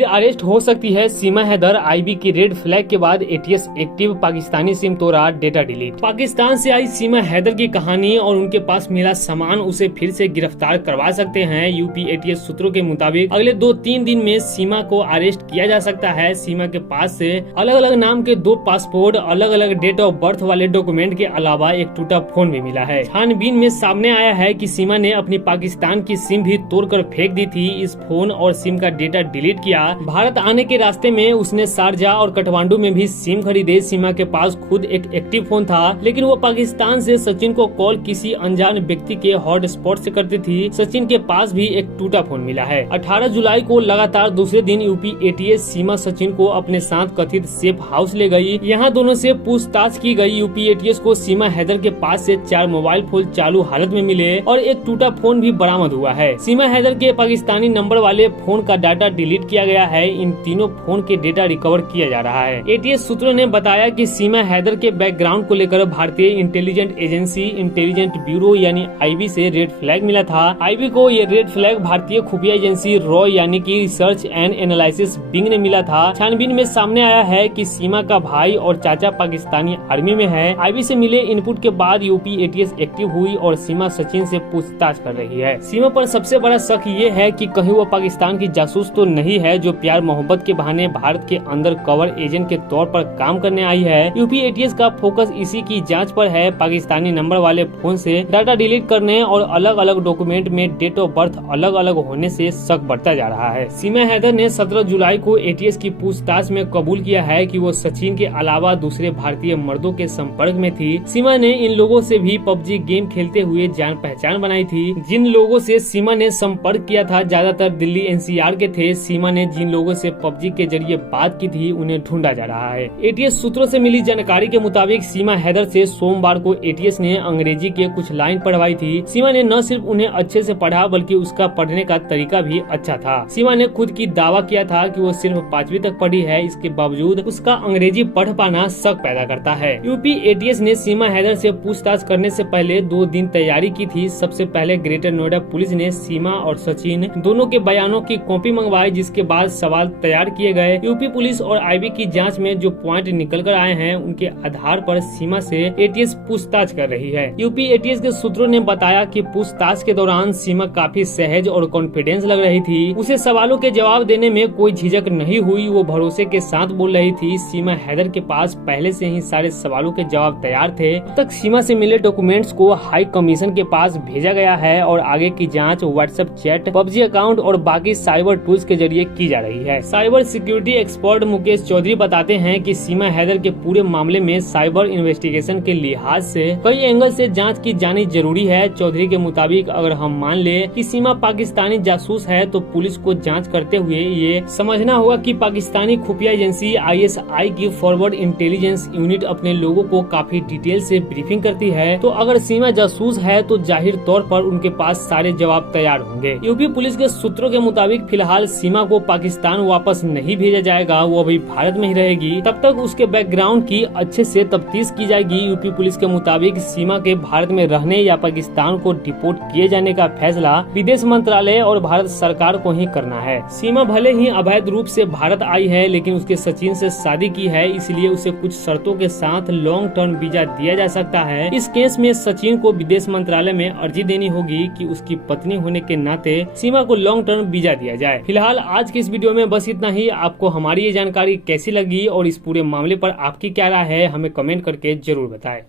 फिर अरेस्ट हो सकती है सीमा हैदर। आईबी की रेड फ्लैग के बाद एटीएस एक्टिव, पाकिस्तानी सिम तोड़ा, डेटा डिलीट। पाकिस्तान से आई सीमा हैदर की कहानी और उनके पास मिला सामान उसे फिर से गिरफ्तार करवा सकते हैं। यूपी एटीएस सूत्रों के मुताबिक अगले 2-3 दिन में सीमा को अरेस्ट किया जा सकता है। सीमा के पास से अलग अलग नाम के 2 पासपोर्ट, अलग अलग डेट ऑफ बर्थ वाले डॉक्यूमेंट के अलावा एक टूटा फोन भी मिला है। छानबीन में सामने आया है कि सीमा ने अपनी पाकिस्तान की सिम भी तोड़कर फेंक दी थी। इस फोन और सिम का डेटा डिलीट किया। भारत आने के रास्ते में उसने शारजा और काठमांडू में भी सिम खरीदे। सीमा के पास खुद एक एक्टिव फोन था, लेकिन वो पाकिस्तान से सचिन को कॉल किसी अनजान व्यक्ति के हॉटस्पॉट से करती थी। सचिन के पास भी एक टूटा फोन मिला है। 18 जुलाई को लगातार दूसरे दिन यूपी एटीएस सीमा सचिन को अपने साथ कथित सेफ हाउस ले गई। यहाँ दोनों से पूछताछ की गई। यूपी एटीएस को सीमा हैदर के पास से 4 मोबाइल फोन चालू हालत में मिले और एक टूटा फोन भी बरामद हुआ है। सीमा हैदर के पाकिस्तानी नंबर वाले फोन का डाटा डिलीट किया गया है। इन तीनों फोन के डेटा रिकवर किया जा रहा है। एटीएस सूत्रों ने बताया कि सीमा हैदर के बैकग्राउंड को लेकर भारतीय इंटेलिजेंस एजेंसी इंटेलिजेंस ब्यूरो यानी आईबी से रेड फ्लैग मिला था। आईबी को ये रेड फ्लैग भारतीय खुफिया एजेंसी रॉ यानी कि रिसर्च एंड एनालिसिस विंग ने मिला था। छानबीन में सामने आया है कि सीमा का भाई और चाचा पाकिस्तानी आर्मी में है। आईबी से मिले इनपुट के बाद यूपी एटीएस एक्टिव हुई और सीमा सचिन से पूछताछ कर रही है। सीमा पर सबसे बड़ा शक ये है कि कहीं वो पाकिस्तान की जासूस तो नहीं है जो प्यार मोहब्बत के बहाने भारत के अंदर कवर एजेंट के तौर पर काम करने आई है। यूपी एटीएस का फोकस इसी की जांच पर है। पाकिस्तानी नंबर वाले फोन से डाटा डिलीट करने और अलग अलग डॉक्यूमेंट में डेट ऑफ बर्थ अलग अलग होने से शक बढ़ता जा रहा है। सीमा हैदर ने 17 जुलाई को एटीएस की पूछताछ में कबूल किया है कि वो सचिन के अलावा दूसरे भारतीय मर्दों के संपर्क में थी। सीमा ने इन लोगों से भी पबजी गेम खेलते हुए जान पहचान बनाई थी। जिन लोगों से सीमा ने संपर्क किया था ज्यादातर दिल्ली एनसीआर के थे। सीमा ने जिन लोगों से पबजी के जरिए बात की थी उन्हें ढूंढा जा रहा है। एटीएस सूत्रों से मिली जानकारी के मुताबिक सीमा हैदर से सोमवार को एटीएस ने अंग्रेजी के कुछ लाइन पढ़वाई थी। सीमा ने न सिर्फ उन्हें अच्छे से पढ़ा बल्कि उसका पढ़ने का तरीका भी अच्छा था। सीमा ने खुद की दावा किया था कि वो सिर्फ 5वीं तक पढ़ी है। इसके बावजूद उसका अंग्रेजी पढ़ पाना शक पैदा करता है। यूपी एटीएस ने सीमा हैदर से पूछताछ करने से पहले 2 दिन तैयारी की थी। सबसे पहले ग्रेटर नोएडा पुलिस ने सीमा और सचिन दोनों के बयानों की कॉपी मंगवाई, जिसके बाद सवाल तैयार किए गए। यूपी पुलिस और आईबी की जांच में जो पॉइंट निकल कर आए हैं उनके आधार पर सीमा से एटीएस पूछताछ कर रही है। यूपी एटीएस के सूत्रों ने बताया कि पूछताछ के दौरान सीमा काफी सहज और कॉन्फिडेंस लग रही थी। उसे सवालों के जवाब देने में कोई झिझक नहीं हुई। वो भरोसे के साथ बोल रही थी। सीमा हैदर के पास पहले से ही सारे सवालों के जवाब तैयार थे। अब तक सीमा से मिले डॉक्यूमेंट्स को हाई कमीशन के पास भेजा गया है और आगे की जांच व्हाट्सएप चैट, पबजी अकाउंट और बाकी साइबर टूल्स के जरिए की जा रही है। Cyber security expert Mukesh Chaudhary बताते हैं कि सीमा हैदर के पूरे मामले में साइबर इन्वेस्टिगेशन के लिहाज से कई एंगल से जांच की जानी जरूरी है। चौधरी के मुताबिक अगर हम मान ले कि सीमा पाकिस्तानी जासूस है तो पुलिस को जांच करते हुए ये समझना होगा कि पाकिस्तानी खुफिया एजेंसी आईएसआई की फॉरवर्ड इंटेलिजेंस यूनिट अपने लोगों को काफी डिटेल से ब्रीफिंग करती है। तो अगर सीमा जासूस है तो जाहिर तौर पर उनके पास सारे जवाब तैयार होंगे। यूपी पुलिस के सूत्रों के मुताबिक फिलहाल सीमा को पाकिस्तान वापस नहीं भेजा जाएगा। वो अभी भारत में ही रहेगी। तब तक उसके बैकग्राउंड की अच्छे से तफ्तीश की जाएगी। यूपी पुलिस के मुताबिक सीमा के भारत में रहने या पाकिस्तान को डिपोर्ट किए जाने का फैसला विदेश मंत्रालय और भारत सरकार को ही करना है। सीमा भले ही अवैध रूप से भारत आई है, लेकिन उसके सचिन से शादी की है, इसलिए उसे कुछ शर्तों के साथ लॉन्ग टर्म वीजा दिया जा सकता है। इस केस में सचिन को विदेश मंत्रालय में अर्जी देनी होगी कि उसकी पत्नी होने के नाते सीमा को लॉन्ग टर्म वीजा दिया जाए। फिलहाल आज की इस वीडियो में बस इतना ही। आपको हमारी ये जानकारी कैसी लगी और इस पूरे मामले पर आपकी क्या राय है हमें कमेंट करके जरूर बताएं।